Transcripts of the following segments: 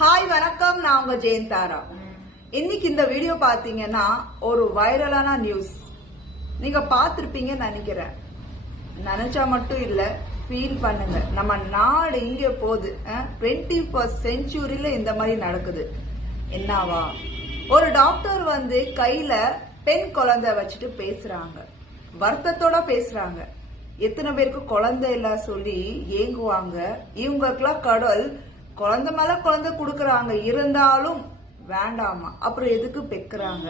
Hi வணக்கம், நான் உங்க ஜெயந்தாரா. இன்னைக்கு இந்த வீடியோ பாத்தீங்கன்னா ஒரு வைரலான நியூஸ் நீங்க பாத்திருப்பீங்கன்னு நினைக்கிறேன். நினைச்சா மட்டும் இல்ல, ஃபீல் பண்ணுங்க. நம்ம நாடு இங்க போகுது. 21st செஞ்சுரியில இந்த மாதிரி நடக்குது. என்னவா? ஒரு டாக்டர் கையில பெண் குழந்தை வச்சுட்டு பேசுறாங்க, வருத்தத்தோட பேசுறாங்க. எத்தனை பேருக்கு குழந்தை இல்ல சொல்லி ஏங்குவாங்க. இவங்களுக்கெல்லாம் கடவுள் குழந்தை மேல குழந்தை கொடுக்கறாங்க, இருந்தாலும் வேண்டாமா, அப்புறம் எதுக்கு பெக்குறாங்க?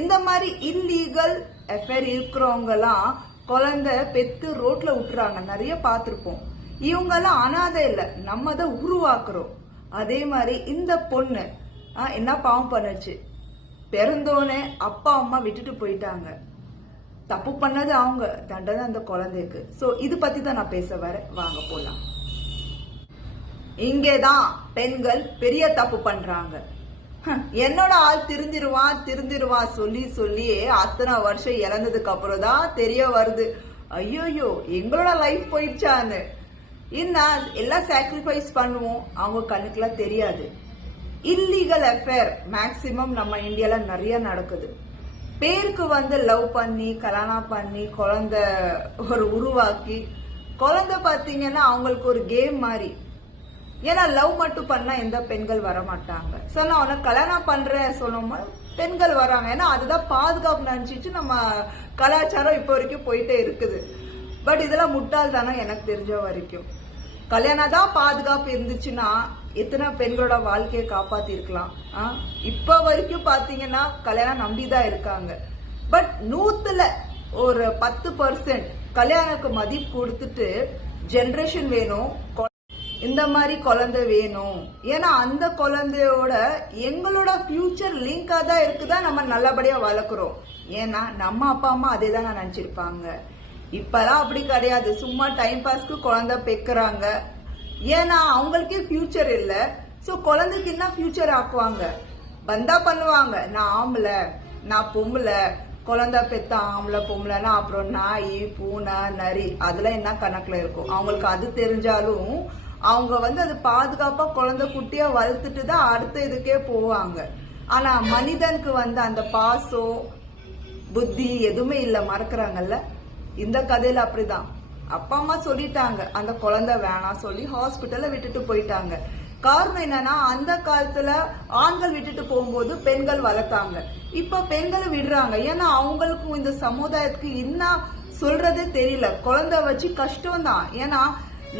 இந்த மாதிரி இல்லீகல் அஃபேர் இருக்கிறவங்க எல்லாம் குழந்தை பெத்து ரோட்ல விட்டுறாங்க, நிறைய பார்த்திருப்போம். இவங்க எல்லாம் அனாதை இல்ல, நம்ம தான் உருவாக்குறோம். அதே மாதிரி இந்த பொண்ணு என்ன பாவம் பண்ணுச்சு? பிறந்தோன்னே அப்பா அம்மா விட்டுட்டு போயிட்டாங்க. தப்பு பண்ணது அவங்க, தண்டனை அந்த குழந்தைக்கு. சோ இது பத்தி தான் நான் பேச வரேன். வாங்க போலாம். இங்கேதான் பெண்கள் பெரிய தப்பு பண்றாங்க. என்னோட ஆள் திருந்திருவான் சொல்லி சொல்லியே அத்தனை வருஷம் இறந்ததுக்கு அப்புறம் தான் தெரிய வருது, ஐயோயோ எங்களோட லைஃப் போயிடுச்சான்னு. இன்னும் எல்லாம் சாக்ரிஃபைஸ் பண்ணுவோம், அவங்க கண்ணுக்குலாம் தெரியாது. இல்லீகல் அஃபேர் மேக்சிமம் நம்ம இந்தியால நிறைய நடக்குது. பேருக்கு லவ் பண்ணி கல்யாணம் பண்ணி குழந்தை உருவாக்கி, குழந்தை பாத்தீங்கன்னா அவங்களுக்கு ஒரு கேம் மாதிரி. ஏன்னா லவ் மட்டும் பண்ணா எந்த பெண்கள் வர மாட்டாங்க. சோ நான் உனக்கு கல்யாணம் பண்றேன் சொல்லும் பெண்கள் வராங்க. ஏன்னா அதுதான் பாதுகாப்பு நினைச்சிட்டு நம்ம கலாச்சாரம் இப்ப வரைக்கும் போயிட்டே இருக்குது. பட் இதெல்லாம் முட்டாள் தானே எனக்கு தெரிஞ்ச வரைக்கும். கல்யாணம் தான் பாதுகாப்பு இருந்துச்சுன்னா எத்தனை பெண்களோட வாழ்க்கையை காப்பாத்தி இருக்கலாம். இப்ப வரைக்கும் பாத்தீங்கன்னா கல்யாணம் நம்பிதான் இருக்காங்க. பட் 100ல ஒரு 10% கல்யாணத்துக்கு மதிப்பு கொடுத்துட்டு ஜெனரேஷன் வேணும், இந்த மாதிரி குழந்தை வேணும். ஏன்னா அந்த குழந்தையோட எங்களோட ஃபியூச்சர் லிங்கா தான் இருக்குதா, நம்ம நல்லபடியா வளர்க்குறோம். ஏன்னா நம்ம அப்பா அம்மா அதே தான் நினைச்சிருப்பாங்க. இப்பெல்லாம் அப்படி கிடையாது, சும்மா டைம் பாஸ்க்கு குழந்தை பெக்குறாங்க. ஏன்னா அவங்களுக்கே ஃபியூச்சர் இல்ல. சோ குழந்தைக்கு என்ன ஃபியூச்சர் ஆக்குவாங்க? பந்தா பண்ணுவாங்க. நான் ஆம்பளை, நான் பொம்பளை, குழந்தை பெத்த ஆம்பளை பொம்பளைனா அப்புறம் நாய் பூனை நரி அதெல்லாம் என்ன கணக்குல இருக்கும். அவங்களுக்கு அது தெரிஞ்சாலும் அவங்க அது பாதுகாப்பா குழந்தை குட்டியா வளர்த்துட்டு தான் அடுத்த இதுக்கே போவாங்க. ஆனா மனிதனுக்கு அந்த பாசம் புத்தி எதுவுமே இல்ல, மறக்கிறாங்கல்ல. இந்த கதையில அப்படிதான். அப்பா அம்மா சொல்லிட்டாங்க, அந்த குழந்தை வேணாம் சொல்லி ஹாஸ்பிட்டல்ல விட்டுட்டு போயிட்டாங்க. காரணம் என்னன்னா அந்த காலத்துல ஆண்கள் விட்டுட்டு போகும்போது பெண்கள் வளர்த்தாங்க. இப்ப பெண்களை விடுறாங்க. ஏன்னா அவங்களுக்கும் இந்த சமுதாயத்துக்கு என்ன சொல்றதே தெரியல. குழந்தை வச்சு கஷ்டம் தான். ஏன்னா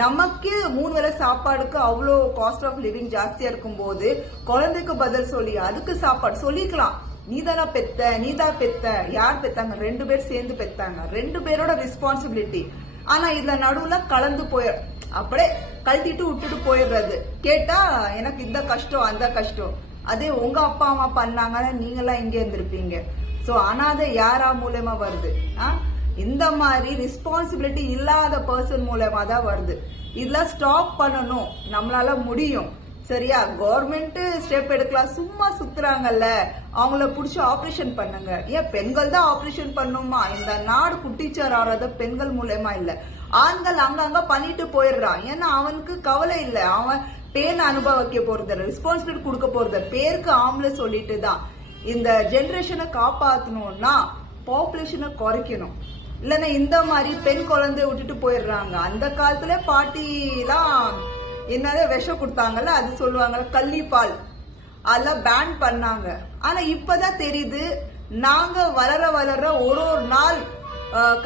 நமக்கு 3 வேளை சாப்பாடுக்கு அவ்வளோ காஸ்ட் ஆஃப் லிவிங் ஜாஸ்தியா இருக்கும் போது குழந்தைக்கு பதில் சொல்லி அதுக்கு சாப்பாடு சொல்லிக்கலாம். நீதானா பெத்த, நீதான் பெத்த, யார் பெத்தாங்க? 2 பேர் சேர்ந்து பெத்தாங்க, 2 பேரோட ரெஸ்பான்சிபிலிட்டி. ஆனா இதுல நடுவுல கலந்து அப்படியே கழட்டிட்டு விட்டுட்டு போயிடுறது. கேட்டா எனக்கு இந்த கஷ்டம் அந்த கஷ்டம். அதே உங்க அப்பா அம்மா பண்ணாங்கன்னா நீங்க எல்லாம் இங்க இருந்திருப்பீங்க. சோ அனாதை யாரா மூலமா வருது? இந்த மாதிரி ரெஸ்பான்சிபிலிட்டி இல்லாத பர்சன் மூலமா தான் வருது. இதெல்லாம் ஸ்டாப் பண்ணணும், நம்மளால முடியும். சரியா? கவர்மெண்ட் ஸ்டெப் எடுக்கலாம். சும்மா சுத்துறாங்கல்ல, அவங்கள புடிச்சு ஆபரேஷன் பண்ணுங்க. ஏன் பெண்கள் தான் ஆபரேஷன் பண்ணுமா? இந்த நாடு குட்டிச்சார் ஆறது பெண்கள் மூலமா இல்ல, ஆண்கள் அங்கங்க பண்ணிட்டு போயிடுறான். ஏன்னா அவனுக்கு கவலை இல்ல, அவன் பேன் அனுபவிக்க போறது, ரெஸ்பான்சிபிலிட்டி கொடுக்க போறது. பேருக்கு ஆம்பளை சொல்லிட்டு தான். இந்த ஜெனரேஷனை காப்பாத்தணும்னா பாப்புலேஷனை குறைக்கணும். இல்லன்னா இந்த மாதிரி பெண் குழந்தைய விட்டுட்டு போயிடுறாங்க. அந்த காலத்துல பாட்டிலாம் என்னது விஷம் கொடுத்தாங்கல்ல, அது சொல்லுவாங்கல்ல, கள்ளிப்பால், அதெல்லாம் பேன் பண்ணாங்க. ஆனா இப்பதான் தெரியுது, நாங்க வளர வளர ஒரு நாள்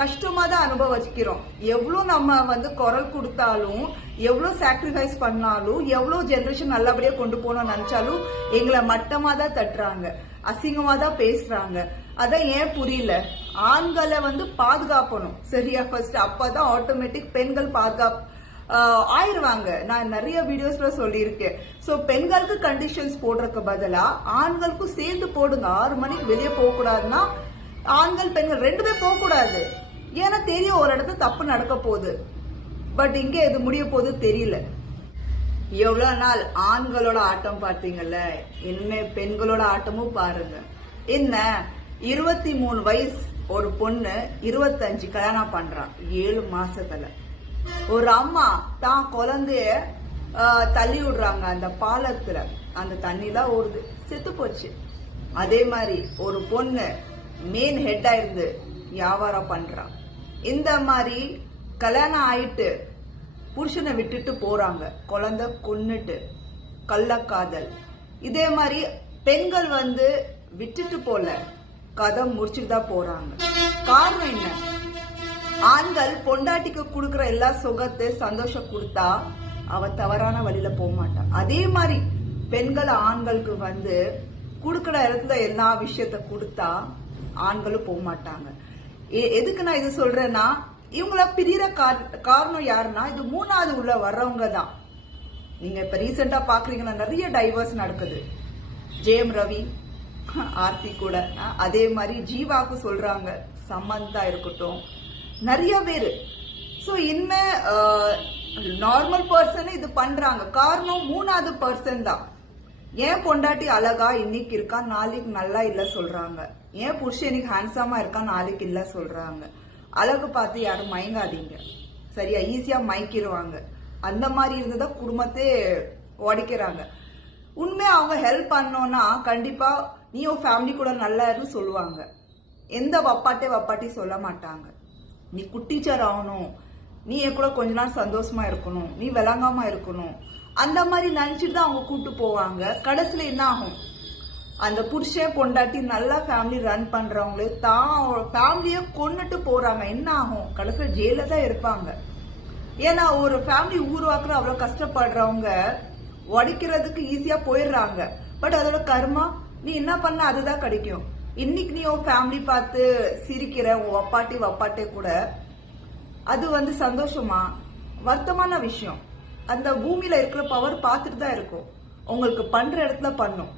கஷ்டமா தான் அனுபவிக்கிறோம். எவ்வளவு நம்ம குரல் கொடுத்தாலும், எவ்வளவு சாக்ரிஃபைஸ் பண்ணாலும், எவ்வளவு ஜெனரேஷன் நல்லபடியா கொண்டு போகணும்னு நினைச்சாலும் எங்களை மட்டமா தான் தட்டுறாங்க, அசிங்கமா தான் பேசுறாங்க. அதான் ஏன் புரியல. ஆண்களை பாதுகாக்கணும் சரியா ஃபர்ஸ்ட், அப்பதான் ஆட்டோமேட்டிக் பெண்கள் பாதுகாப்பு ஆயிருவாங்க. நான் நிறைய வீடியோஸ்ல சொல்லியிருக்கேன். சோ பெண்களுக்கு கண்டிஷன்ஸ் போடுறதுக்கு பதிலா ஆண்களுக்கும் சேர்ந்து போடுங்க. 6 மணிக்கு வெளியே போக கூடாதுன்னா ஆண்கள் பெண்கள் 2 பேர் போக கூடாது. ஏன்னா தெரியும் ஒரு இடத்துல தப்பு நடக்க போகுது. பட் இங்க எது முடிய போகுது தெரியல. எவ்வளவு நாள் ஆண்களோட ஆட்டம் பார்த்தீங்கல்ல, இனிமே பெண்களோட ஆட்டமும் பாருங்க. என்ன 23 வயசு ஒரு பொண்ணு 25 கல்யாணம் பண்றான் 7 மாசத்துல. ஒரு அம்மா தான் குழந்தைய தள்ளி விடுறாங்க அந்த பாலத்துல. அந்த தண்ணிலாம் ஓடுது, செத்து போச்சு. அதே மாதிரி ஒரு பொண்ணு மெயின் ஹெட்டா இருந்து வியாபாரம் பண்றான். இந்த மாதிரி கல்யாணம் ஆயிட்டு புருஷனை விட்டுட்டு போறாங்க, குழந்தை கொன்னுட்டு, கள்ளக்காதல். இதே மாதிரி பெண்கள் விட்டுட்டு போல, கதை முடிச்சுட்டு தான் போறாங்க. காரணம் என்ன? ஆண்கள் பொண்டாட்டிக்கு கொடுக்கற எல்லா சுகத்தை சந்தோஷம் கொடுத்தா அவ தவறான வழியில போக மாட்டான். அதே மாதிரி பெண்கள் ஆண்களுக்கு கொடுக்கற இடத்துல எல்லா விஷயத்த கொடுத்தா ஆண்களும் போக மாட்டாங்க. எதுக்கு நான் இது சொல்றேன்னா, இவங்கள பிரியற காரணம் யாருன்னா இது மூணாவது உள்ள வர்றவங்க தான். நீங்க இப்ப ரீசெண்டா பாக்குறீங்கன்னா நிறைய டைவர்ஸ் நடக்குது. ஜெயம் ரவி, ஆர்த்தி கூட, அதே மாதிரி ஜீவாக்கு சொல்றாங்க, சமந்தா இருக்கட்டும், நிறைய பேரு. சோ இனிமே நார்மல் பர்சன் இது பண்றாங்க. காரணம் மூணாவது பர்சன் தான். ஏன் பொண்டாட்டி அழகா இன்னைக்கு இருக்கா, நாளைக்கு நல்லா இல்ல சொல்றாங்க. ஏன் புருஷன் இன்னைக்கு ஹேண்ட்ஸமா இருக்கா, நாளைக்கு இல்ல சொல்றாங்க. அழகு பார்த்து யாரும் மயங்காதீங்க, சரியா? ஈஸியா மயக்கிடுவாங்க. அந்த மாதிரி இருந்ததா குடும்பத்தை உடைக்கிறாங்க. உண்மையா அவங்க ஹெல்ப் பண்ணோம்னா கண்டிப்பா நீ உன் ஃபேமிலி கூட நல்லா இருந்து சொல்லுவாங்க. எந்த வப்பாட்டி சொல்ல மாட்டாங்க. நீ குட்டிச்சர் ஆகணும், நீ என் கூட கொஞ்ச நாள் சந்தோஷமா இருக்கணும், நீ விளங்காம இருக்கணும், அந்த மாதிரி நினைச்சிட்டு தான் அவங்க கூட்டு போவாங்க. கடைசியில என்ன ஆகும்? அந்த புருஷன் பொண்டாட்டி நல்லா ஃபேமிலி ரன் பண்றவங்களே தான் ஃபேமிலிய கொன்னுட்டு போறாங்க. என்ன ஆகும்? கடைசியில ஜெயில தான் இருப்பாங்க. ஏன்னா ஒரு ஃபேமிலி உருவாக்குற அவ்வளவு கஷ்டப்படுறவங்க உடைக்கிறதுக்கு ஈஸியா போயிடுறாங்க. பட் அதோட கர்மா நீ என்ன பண்ண அதுதான் கிடைக்கும். இன்னைக்கு நீ உன் ஃபேமிலி பார்த்து சிரிக்கிற உன் வப்பாட்டி கூட, அது சந்தோஷமா? வருத்தமான விஷயம். அந்த பூமியில இருக்கிற பவர் பார்த்துட்டு தான் இருக்கும். உங்களுக்கு பண்ற இடத்துல பண்ணும்,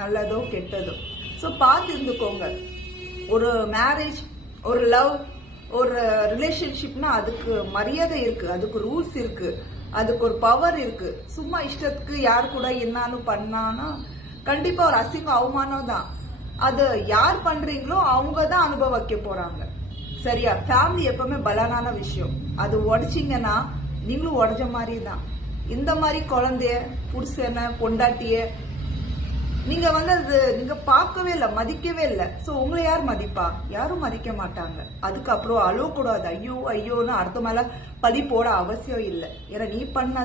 நல்லதோ கெட்டதோ. ஸோ பார்த்து இருந்துக்கோங்க. ஒரு மேரேஜ், ஒரு லவ், ஒரு ரிலேஷன்ஷிப்னா அதுக்கு மரியாதை இருக்கு, அதுக்கு ரூல்ஸ் இருக்கு, அதுக்கு ஒரு பவர் இருக்கு. சும்மா இஷ்டத்துக்கு யார் கூட என்னாலும் பண்ணானா கண்டிப்பா ஒரு அசிங்கம், அவமானம் தான். அது யார் பண்றீங்களோ அவங்க தான் அனுபவிக்க போறாங்க, சரியா? ஃபேமிலி எப்பவுமே பலனான விஷயம். அது உடைச்சிங்கன்னா நீங்களும் உடஞ்ச மாதிரி தான். இந்த மாதிரி குழந்தைய, புருஷனை, பொண்டாட்டிய நீங்க அது நீங்க பார்க்கவே இல்லை, மதிக்கவே இல்லை. சோ உங்களை யார் மதிப்பா? யாரும் மதிக்க மாட்டாங்க. அதுக்கப்புறம் அழுவ கூடாது, ஐயோ ஐயோன்னு அடுத்த மேல பழி போட அவசியம் இல்லை. ஏன்னா நீ பண்ண